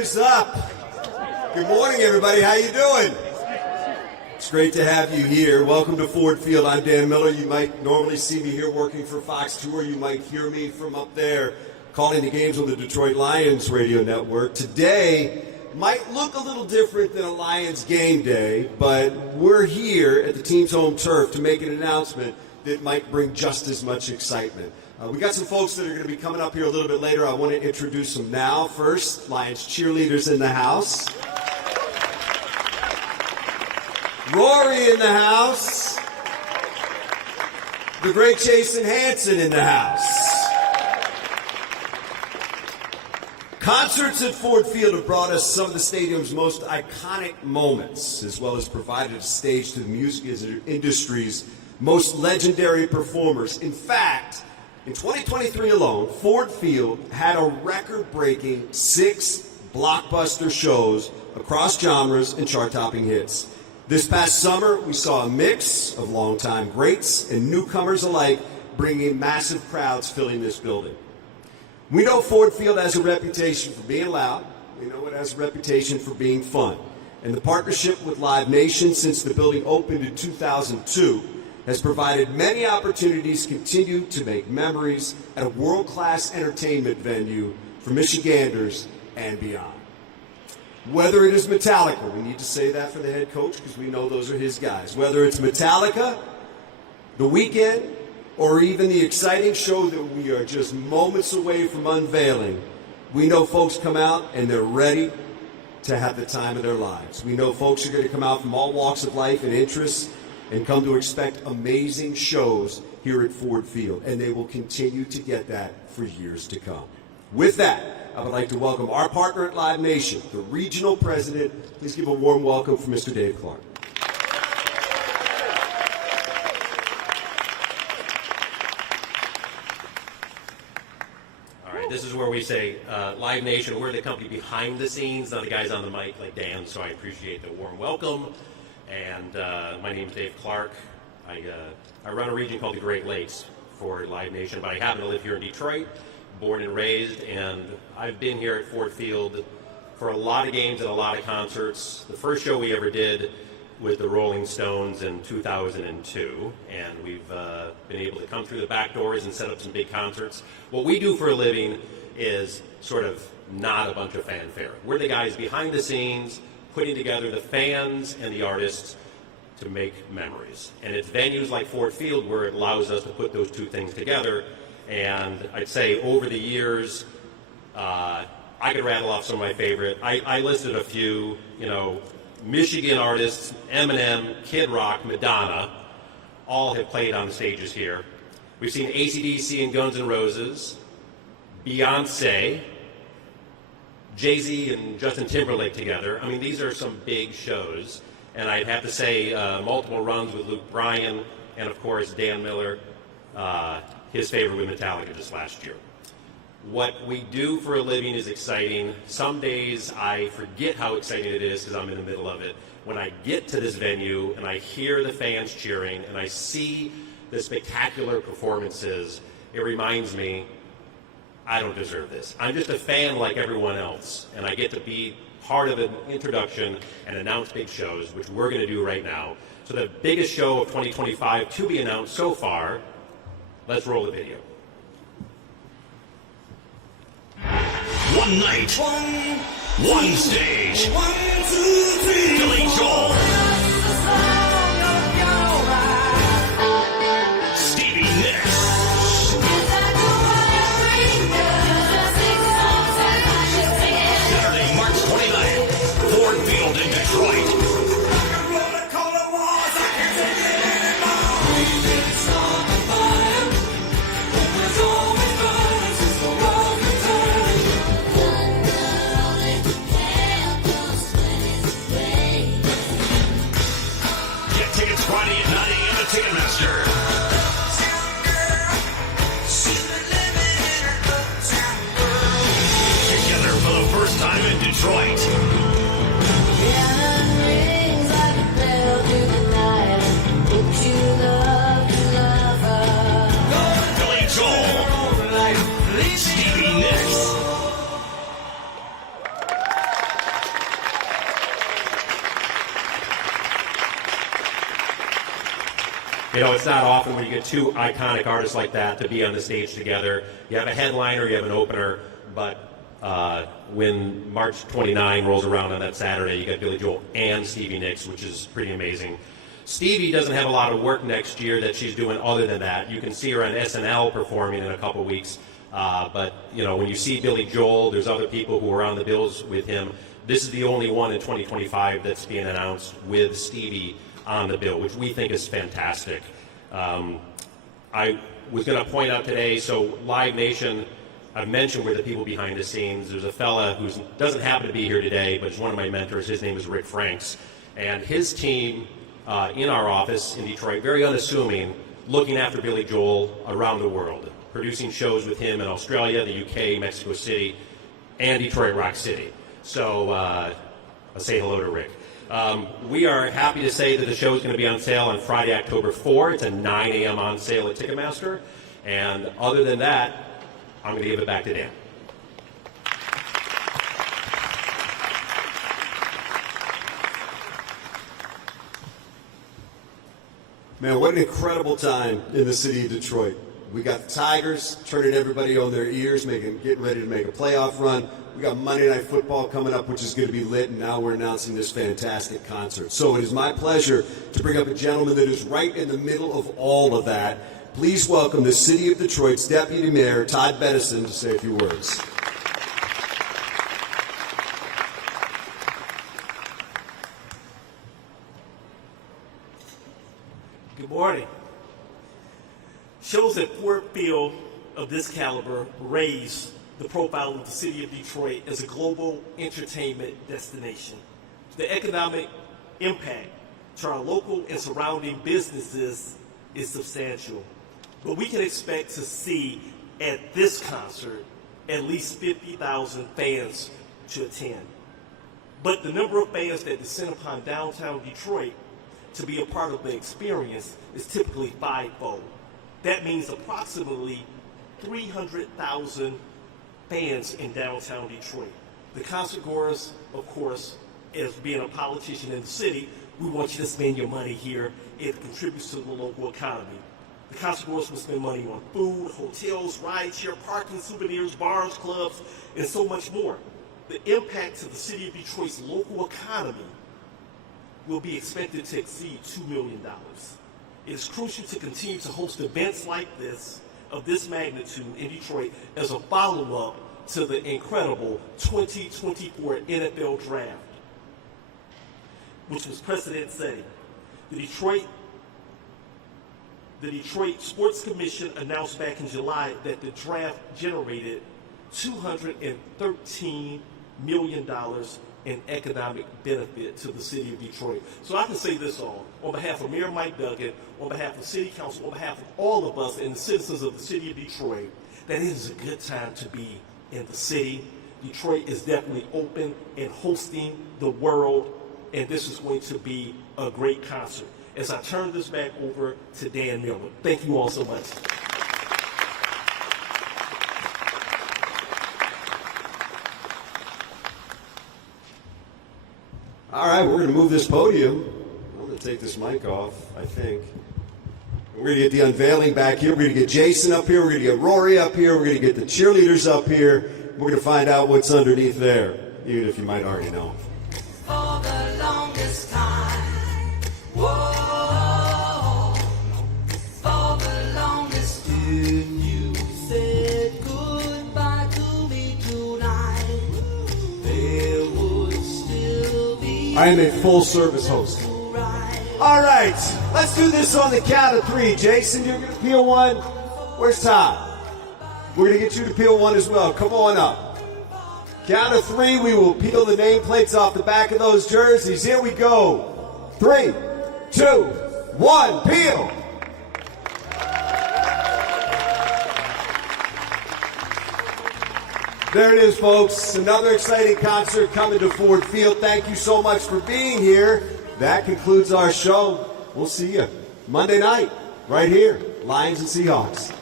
is up? Good morning, everybody. How you doing? It's great to have you here. Welcome to Ford Field. I'm Dan Miller. You might normally see me here working for Fox 2, or you might hear me from up there calling the games on the Detroit Lions radio network. Today might look a little different than a Lions game day, but we're here at the team's home turf to make an announcement that might bring just as much excitement. We got some folks that are going to be coming up here a little bit later. I want to introduce them now. First, Lions cheerleaders in the house. Rory in the house. The great Jason Hanson in the house. Concerts at Ford Field have brought us some of the stadium's most iconic moments, as well as provided a stage to the music industry's most legendary performers. In fact, in 2023 alone, Ford Field had a record-breaking 6 blockbuster shows across genres and chart-topping hits. This past summer, we saw a mix of longtime greats and newcomers alike, bringing massive crowds filling this building. We know Ford Field has a reputation for being loud. We know it has a reputation for being fun. And the partnership with Live Nation since the building opened in 2002 has provided many opportunities to continue to make memories at a world-class entertainment venue for Michiganders and beyond. Whether it is Metallica, we need to say that for the head coach because we know those are his guys. Whether it's Metallica, The Weeknd, or even the exciting show that we are just moments away from unveiling, we know folks come out and they're ready to have the time of their lives. We know folks are going to come out from all walks of life and interests and come to expect amazing shows here at Ford Field, and they will continue to get that for years to come. With that, I would like to welcome our partner at Live Nation, the regional president. Please give a warm welcome for Mr. Dave Clark. All right, this is where we say Live Nation, we're the company behind the scenes, not the guys on the mic like Dan, so I appreciate the warm welcome. And my name is Dave Clark. I run a region called the Great Lakes for Live Nation, but I happen to live here in Detroit, born and raised, and I've been here at Ford Field for a lot of games and a lot of concerts. The first show we ever did was the Rolling Stones in 2002, and we've been able to come through the back doors and set up some big concerts. What we do for a living is sort of not a bunch of fanfare. We're the guys behind the scenes, putting together the fans and the artists to make memories. And it's venues like Ford Field where it allows us to put those two things together. And I'd say over the years, I could rattle off some of my favorite. I listed a few, Michigan artists, Eminem, Kid Rock, Madonna, all have played on the stages here. We've seen AC/DC and Guns N' Roses, Beyonce, Jay-Z and Justin Timberlake together. I mean, these are some big shows. And I'd have to say multiple runs with Luke Bryan and, of course, Dan Miller, his favorite with Metallica just last year. What we do for a living is exciting. Some days I forget how exciting it is because I'm in the middle of it. When I get to this venue and I hear the fans cheering and I see the spectacular performances, it reminds me I don't deserve this. I'm just a fan like everyone else, and I get to be part of an introduction and announce big shows, which we're going to do right now. So the biggest show of 2025 to be announced so far, let's roll the video. One night, one stage, 1, 2, 3, Billy Joel. Detroit. Billy Joel, Stevie Nicks. You know, it's not often when you get two iconic artists like that to be on the stage together. You have a headliner, you have an opener, but when March 29 rolls around on that Saturday, you got Billy Joel and Stevie Nicks, which is pretty amazing. Stevie doesn't have a lot of work next year that she's doing other than that. You can see her on SNL performing in a couple weeks. But, you know, when you see Billy Joel, there's other people who are on the bills with him. This is the only one in 2025 that's being announced with Stevie on the bill, which we think is fantastic. I was going to point out today, so Live Nation, I've mentioned we're the people behind the scenes. There's a fella who doesn't happen to be here today, but is one of my mentors. His name is Rick Franks. And his team in our office in Detroit, very unassuming, looking after Billy Joel around the world, producing shows with him in Australia, the UK, Mexico City, and Detroit Rock City. So I'll say hello to Rick. We are happy to say that the show is going to be on sale on Friday, October 4. It's a 9 a.m. on sale at Ticketmaster. And other than that, I'm going to give it back to Dan. Man, what an incredible time in the city of Detroit. We got the Tigers turning everybody on their ears, getting ready to make a playoff run. We got Monday Night Football coming up, which is going to be lit, and now we're announcing this fantastic concert. So it is my pleasure to bring up a gentleman that is right in the middle of all of that. Please welcome the City of Detroit's Deputy Mayor, Todd Bettison, to say a few words. Good morning. Shows at Ford Field of this caliber raise the profile of the city of Detroit as a global entertainment destination. The economic impact to our local and surrounding businesses is substantial, but we can expect to see at this concert at least 50,000 fans to attend. But the number of fans that descend upon downtown Detroit to be a part of the experience is typically fivefold. That means approximately 300,000 fans in downtown Detroit. The concert goers, of course, as being a politician in the city, we want you to spend your money here. It contributes to the local economy. The concert goers will spend money on food, hotels, rideshare, parking, souvenirs, bars, clubs, and so much more. The impact to the city of Detroit's local economy will be expected to exceed $2 million. It is crucial to continue to host events like this, of this magnitude in Detroit, as a follow-up to the incredible 2024 NFL Draft, which was precedent-setting. The Detroit Sports Commission announced back in July that the draft generated $213 million in economic benefit to the city of Detroit. So I can say this all, on behalf of Mayor Mike Duggan, on behalf of City Council, on behalf of all of us and the citizens of the city of Detroit, that it is a good time to be in the city. Detroit is definitely open and hosting the world, and this is going to be a great concert. As I turn this back over to Dan Miller. Thank you all so much. All right, we're going to move this podium. I'm going to take this mic off, I think. We're going to get the unveiling back here. We're going to get Jason up here. We're going to get Rory up here. We're going to get the cheerleaders up here. We're going to find out what's underneath there, even if you might already know. For the longest time, whoa, for the longest time, you said goodbye to me tonight. There would still be. I am a full-service host. All right, let's do this on the count of three. Jason, you're going to peel one. Where's Todd? We're going to get you to peel one as well. Come on up. Count of three, we will peel the nameplates off the back of those jerseys. Here we go. 3, 2, 1, peel. There it is, folks. Another exciting concert coming to Ford Field. Thank you so much for being here. That concludes our show. We'll see you Monday night right here, Lions and Seahawks.